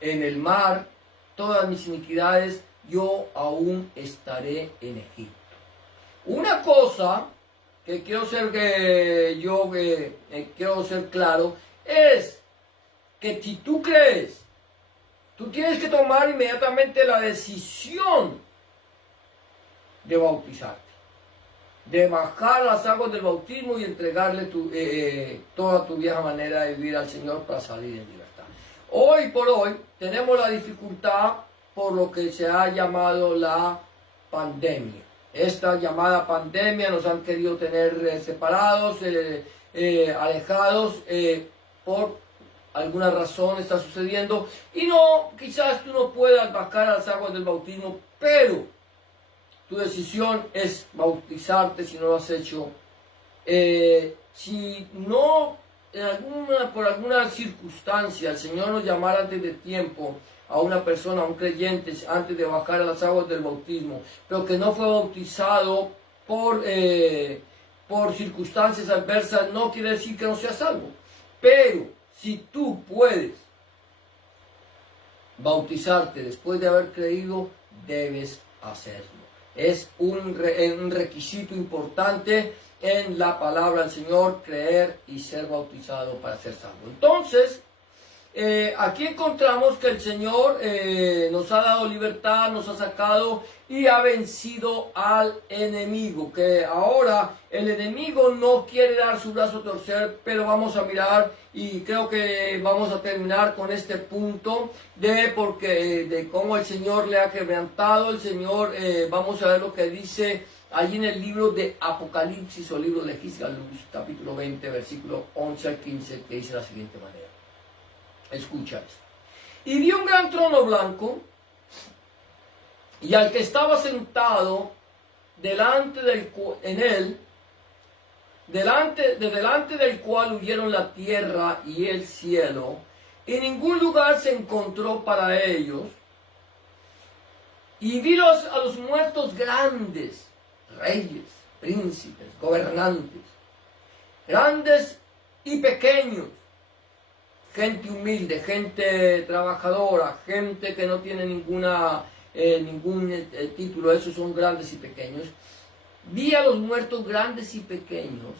en el mar todas mis iniquidades, yo aún estaré en Egipto. Una cosa que quiero ser quiero ser claro es que si tú crees, tú tienes que tomar inmediatamente la decisión de bautizarte, de bajar las aguas del bautismo y entregarle toda tu vieja manera de vivir al Señor para salir en libertad. Hoy por hoy tenemos la dificultad por lo que se ha llamado la pandemia. Esta llamada pandemia nos han querido tener separados, alejados, por alguna razón está sucediendo. Y no, quizás tú no puedas bajar a las aguas del bautismo, pero tu decisión es bautizarte si no lo has hecho. Si no, por alguna circunstancia, el Señor nos llamara antes de tiempo a una persona, a un creyente, antes de bajar a las aguas del bautismo, pero que no fue bautizado por circunstancias adversas, no quiere decir que no sea salvo. Pero si tú puedes bautizarte después de haber creído, debes hacerlo. Es un requisito importante en la palabra del Señor, creer y ser bautizado para ser salvo. Entonces, aquí encontramos que el Señor nos ha dado libertad, nos ha sacado y ha vencido al enemigo. Que ahora el enemigo no quiere dar su brazo a torcer, pero vamos a mirar y creo que vamos a terminar con este punto de cómo el Señor le ha quebrantado. El Señor, vamos a ver lo que dice allí en el libro de Apocalipsis o libro de Levítico, capítulo 20, versículo 11 al 15, que dice de la siguiente manera. Escucha esto. Y vi un gran trono blanco, y al que estaba sentado delante del cual huyeron la tierra y el cielo, y ningún lugar se encontró para ellos. Y vi a los muertos grandes, reyes, príncipes, gobernantes, grandes y pequeños, gente humilde, gente trabajadora, gente que no tiene ningún título, esos son grandes y pequeños. Vi a los muertos grandes y pequeños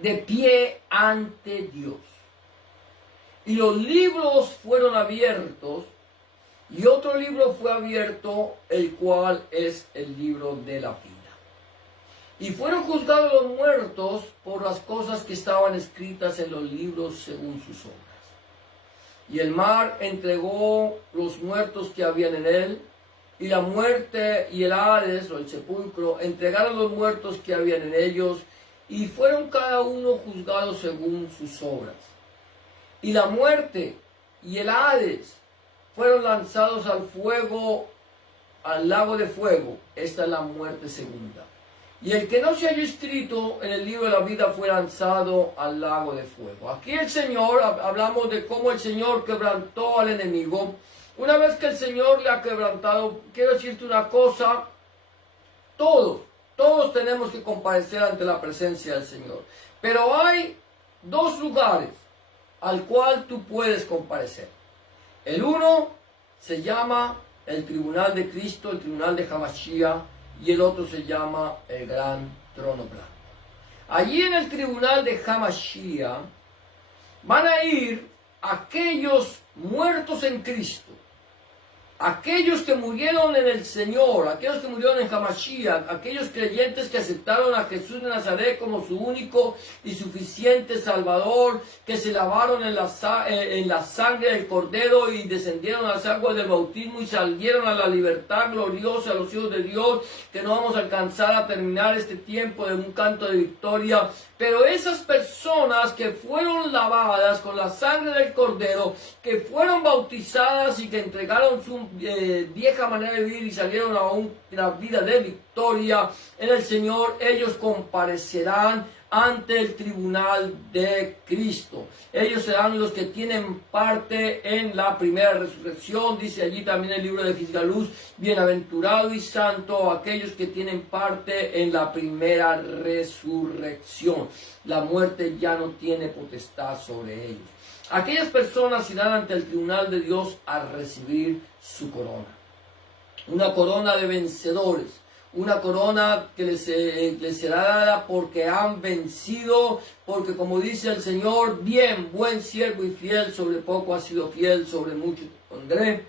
de pie ante Dios. Y los libros fueron abiertos, y otro libro fue abierto, el cual es el libro de la vida. Y fueron juzgados los muertos por las cosas que estaban escritas en los libros según sus obras. Y el mar entregó los muertos que habían en él, y la muerte y el Hades, o el sepulcro, entregaron los muertos que habían en ellos, y fueron cada uno juzgados según sus obras. Y la muerte y el Hades fueron lanzados al fuego, al lago de fuego. Esta es la muerte segunda. Y el que no se halló escrito en el libro de la vida fue lanzado al lago de fuego. Aquí el Señor, hablamos de cómo el Señor quebrantó al enemigo. Una vez que el Señor le ha quebrantado, quiero decirte una cosa, todos tenemos que comparecer ante la presencia del Señor. Pero hay dos lugares al cual tú puedes comparecer. El uno se llama el tribunal de Cristo, el tribunal de Hamashiach, y el otro se llama el gran trono blanco. Allí en el tribunal de Hamashiach van a ir aquellos muertos en Cristo, Aquellos que murieron en el Señor, aquellos que murieron en Hamashiach, aquellos creyentes que aceptaron a Jesús de Nazaret como su único y suficiente Salvador, que se lavaron en la sangre del Cordero y descendieron a las aguas del bautismo y salieron a la libertad gloriosa a los hijos de Dios, que no vamos a alcanzar a terminar este tiempo de un canto de victoria. Pero esas personas que fueron lavadas con la sangre del Cordero, que fueron bautizadas y que entregaron su vieja manera de vivir y salieron a una vida de victoria en el Señor, ellos comparecerán ante el tribunal de Cristo. Ellos serán los que tienen parte en la primera resurrección. Dice allí también el libro de Gisgaluz: bienaventurado y santo aquellos que tienen parte en la primera resurrección. La muerte ya no tiene potestad sobre ellos. Aquellas personas irán ante el tribunal de Dios a recibir su corona. Una corona de vencedores. Una corona que les será dada porque han vencido, porque como dice el Señor: bien, buen siervo y fiel, sobre poco has sido fiel, sobre mucho te pondré,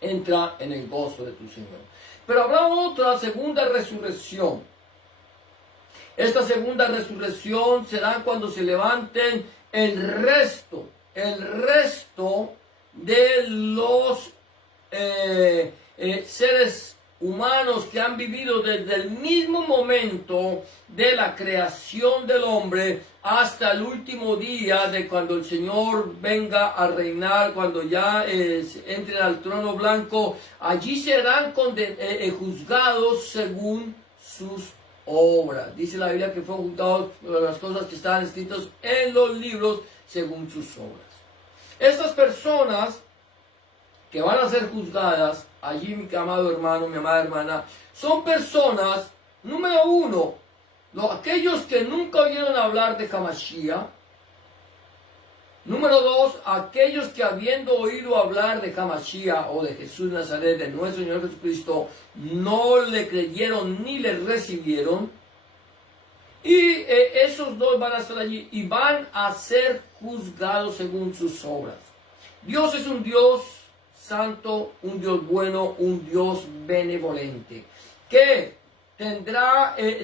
entra en el gozo de tu Señor. Pero habrá otra segunda resurrección. Esta segunda resurrección será cuando se levanten el resto de los seres humanos que han vivido desde el mismo momento de la creación del hombre hasta el último día de cuando el Señor venga a reinar, cuando ya entren al trono blanco. Allí serán juzgados según sus obras. Dice la Biblia que fueron juzgados por las cosas que estaban escritas en los libros según sus obras. Estas personas que van a ser juzgadas allí, mi amado hermano, mi amada hermana, son personas, número uno, aquellos que nunca oyeron hablar de Hamashiach. Número dos, aquellos que habiendo oído hablar de Hamashiach o de Jesús de Nazaret, de nuestro Señor Jesucristo, no le creyeron ni le recibieron. Y esos dos van a estar allí y van a ser juzgados según sus obras. Dios es un Dios santo, un Dios bueno, un Dios benevolente, que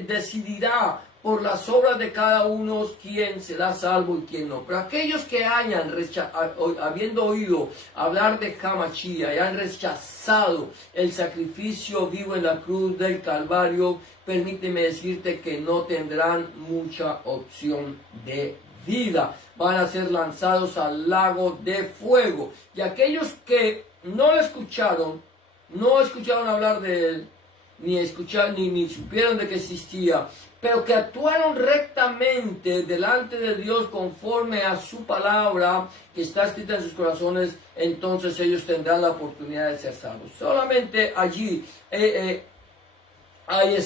decidirá por las obras de cada uno quién será salvo y quién no. Pero aquellos que habiendo oído hablar de Hamashiach y han rechazado el sacrificio vivo en la cruz del Calvario, permíteme decirte que no tendrán mucha opción de vida. Van a ser lanzados al lago de fuego. Y aquellos que no le escucharon, no escucharon hablar de él, ni supieron de que existía, pero que actuaron rectamente delante de Dios conforme a su palabra que está escrita en sus corazones, entonces ellos tendrán la oportunidad de ser salvos. Solamente allí hay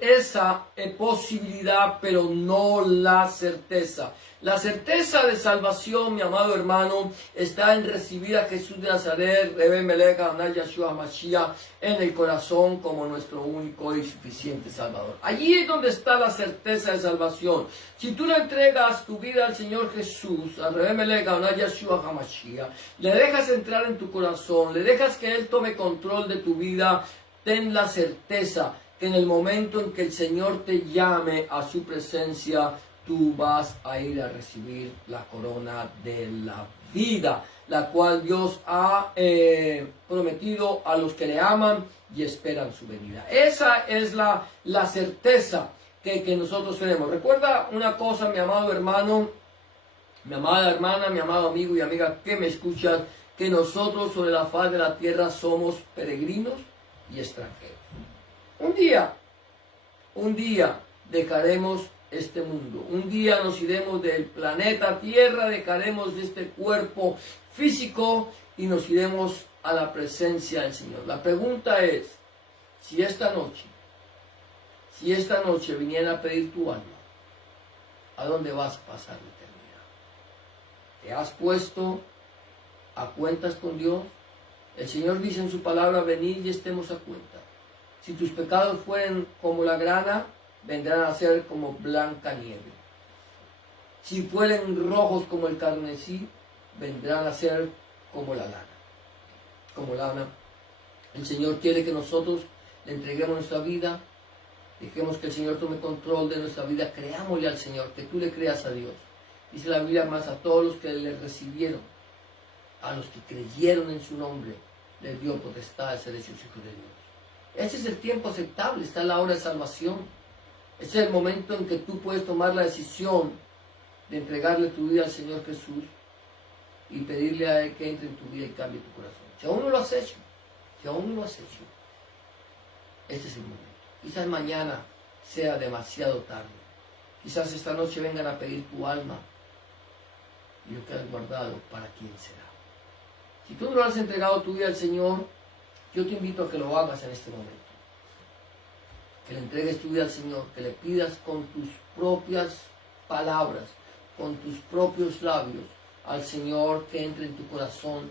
esa posibilidad, pero no la certeza. La certeza de salvación, mi amado hermano, está en recibir a Jesús de Nazaret, Rebe Melech Adonai Yeshua Mashiach, en el corazón como nuestro único y suficiente Salvador. Allí es donde está la certeza de salvación. Si tú le entregas tu vida al Señor Jesús, a Rebe Melech Adonai Yeshua Mashiach, le dejas entrar en tu corazón, le dejas que Él tome control de tu vida, ten la certeza que en el momento en que el Señor te llame a su presencia, tú vas a ir a recibir la corona de la vida, la cual Dios ha prometido a los que le aman y esperan su venida. Esa es la certeza que nosotros tenemos. Recuerda una cosa, mi amado hermano, mi amada hermana, mi amado amigo y amiga que me escuchas, que nosotros sobre la faz de la tierra somos peregrinos y extranjeros. Un día dejaremos este mundo. Un día nos iremos del planeta Tierra, dejaremos este cuerpo físico y nos iremos a la presencia del Señor. La pregunta es, si esta noche viniera a pedir tu alma, ¿a dónde vas a pasar la eternidad? ¿Te has puesto a cuentas con Dios? El Señor dice en su palabra: venid y estemos a cuenta. Si tus pecados fueren como la grana, vendrán a ser como blanca nieve. Si fueren rojos como el carmesí, vendrán a ser como la lana. Como lana El Señor quiere que nosotros le entreguemos nuestra vida, dejemos que el Señor tome control de nuestra vida, creámosle al Señor, que tú le creas a Dios. Dice la Biblia, más a todos los que le recibieron, a los que creyeron en su nombre, les dio potestad de ser hechos hijos de Dios. Ese es el tiempo aceptable, está la hora de salvación. Ese es el momento en que tú puedes tomar la decisión de entregarle tu vida al Señor Jesús y pedirle a Él que entre en tu vida y cambie tu corazón. Si aún no lo has hecho, este es el momento. Quizás mañana sea demasiado tarde. Quizás esta noche vengan a pedir tu alma y lo que has guardado, ¿para quién será? Si tú no lo has entregado tu vida al Señor, yo te invito a que lo hagas en este momento. Que le entregues tu vida al Señor, que le pidas con tus propias palabras, con tus propios labios, al Señor que entre en tu corazón,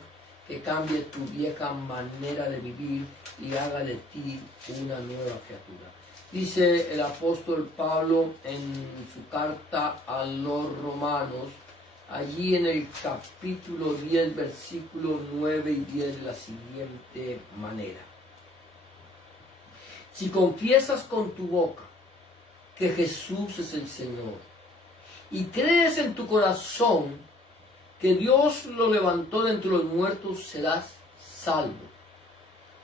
que cambie tu vieja manera de vivir y haga de ti una nueva criatura. Dice el apóstol Pablo en su carta a los Romanos, allí en el capítulo 10, versículos 9 y 10, de la siguiente manera. Si confiesas con tu boca que Jesús es el Señor y crees en tu corazón que Dios lo levantó de entre los muertos, serás salvo.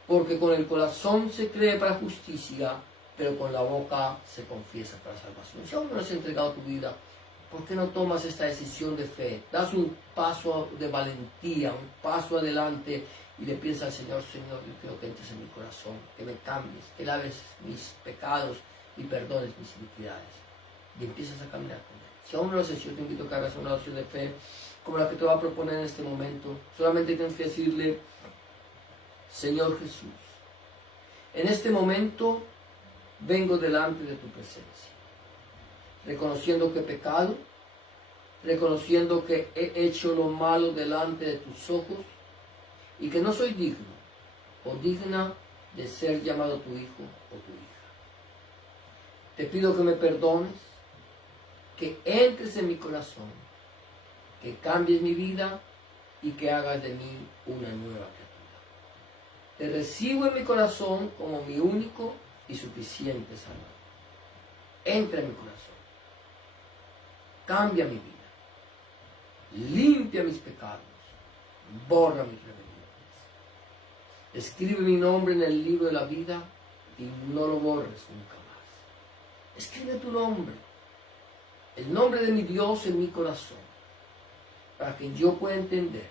Porque con el corazón se cree para justicia, pero con la boca se confiesa para salvación. Si aún no has entregado tu vida, ¿por qué no tomas esta decisión de fe? Das un paso de valentía, un paso adelante y le pides al Señor, Señor, yo quiero que entres en mi corazón, que me cambies, que laves mis pecados y perdones mis iniquidades. Y empiezas a caminar con Él. Si aún no lo has hecho, yo te invito a que hagas una oración de fe como la que te voy a proponer en este momento. Solamente tienes que decirle, Señor Jesús, en este momento vengo delante de tu presencia, reconociendo que he pecado, reconociendo que he hecho lo malo delante de tus ojos y que no soy digno o digna de ser llamado tu hijo o tu hija. Te pido que me perdones, que entres en mi corazón, que cambies mi vida y que hagas de mí una nueva criatura. Te recibo en mi corazón como mi único y suficiente Salvador. Entra en mi corazón, cambia mi vida, limpia mis pecados, borra mis rebeliones. Escribe mi nombre en el libro de la vida y no lo borres nunca más. Escribe tu nombre, el nombre de mi Dios en mi corazón, para que yo pueda entender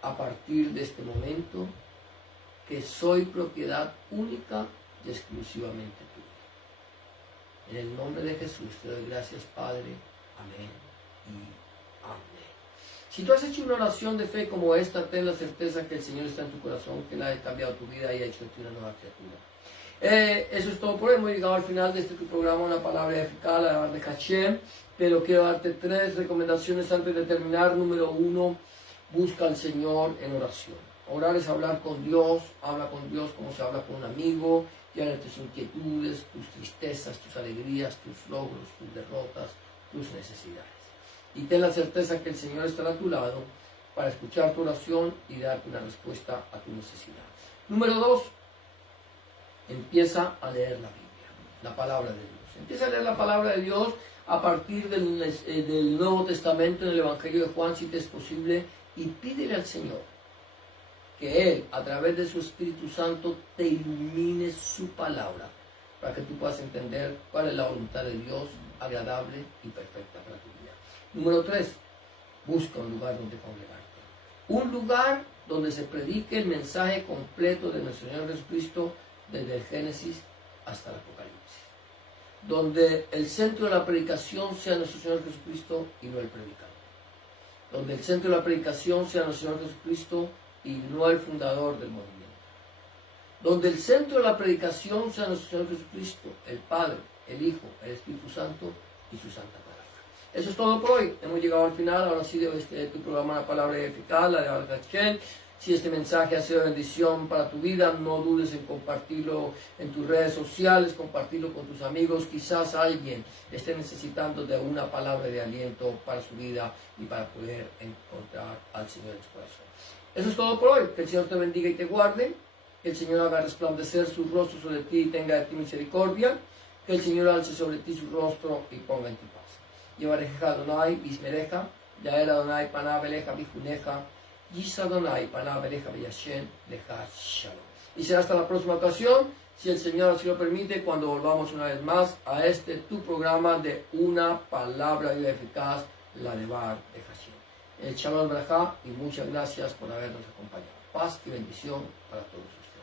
a partir de este momento que soy propiedad única y exclusivamente tuya. En el nombre de Jesús te doy gracias, Padre. Amén y amén. Si tú has hecho una oración de fe como esta, ten la certeza que el Señor está en tu corazón, que Él ha cambiado tu vida y ha hecho de ti una nueva criatura. Eso es todo por hoy. Hemos llegado al final de este tu programa, una palabra eficaz, la de Hashem. Pero quiero darte 3 recomendaciones antes de terminar. Número 1, busca al Señor en oración. Orar es hablar con Dios. Habla con Dios como se habla con un amigo. Llévale tus inquietudes, tus tristezas, tus alegrías, tus logros, tus derrotas, tus necesidades. Y ten la certeza que el Señor estará a tu lado para escuchar tu oración y darte una respuesta a tu necesidad. Número 2, empieza a leer la Biblia, la palabra de Dios. Empieza a leer la palabra de Dios a partir del Nuevo Testamento, en el Evangelio de Juan, si te es posible, y pídele al Señor que Él, a través de su Espíritu Santo, te ilumine su palabra, para que tú puedas entender cuál es la voluntad de Dios, agradable y perfecta para tu vida. Número 3, busca un lugar donde congregarte. Un lugar donde se predique el mensaje completo de nuestro Señor Jesucristo, desde el Génesis hasta el Apocalipsis. Donde el centro de la predicación sea nuestro Señor Jesucristo y no el predicador. Donde el centro de la predicación sea nuestro Señor Jesucristo y no el fundador del movimiento. Donde el centro de la predicación sea nuestro Señor Jesucristo, el Padre, el Hijo, el Espíritu Santo y su Santa Palabra. Eso es todo por hoy. Hemos llegado al final. Ahora sí, de tu programa La Palabra Eficaz, la de Al-Gachel. Si este mensaje ha sido bendición para tu vida, no dudes en compartirlo en tus redes sociales, compartirlo con tus amigos. Quizás alguien esté necesitando de una palabra de aliento para su vida y para poder encontrar al Señor en su corazón. Eso es todo por hoy. Que el Señor te bendiga y te guarde. Que el Señor haga resplandecer su rostro sobre ti y tenga de ti misericordia. Que el Señor alce sobre ti su rostro y ponga en ti paz. Yevarejeja Adonai, Bismereja, Yael Adonai, Paná, Beleja, Bijuneja, Yis Adonai, Paná, Beleja, Beyashem, Leja, Shalom. Y será hasta la próxima ocasión, si el Señor así lo permite, cuando volvamos una vez más a este tu programa de una palabra viva y eficaz, la de Bar de Hashem. El Shalom Brajá, y muchas gracias por habernos acompañado. Paz y bendición para todos ustedes.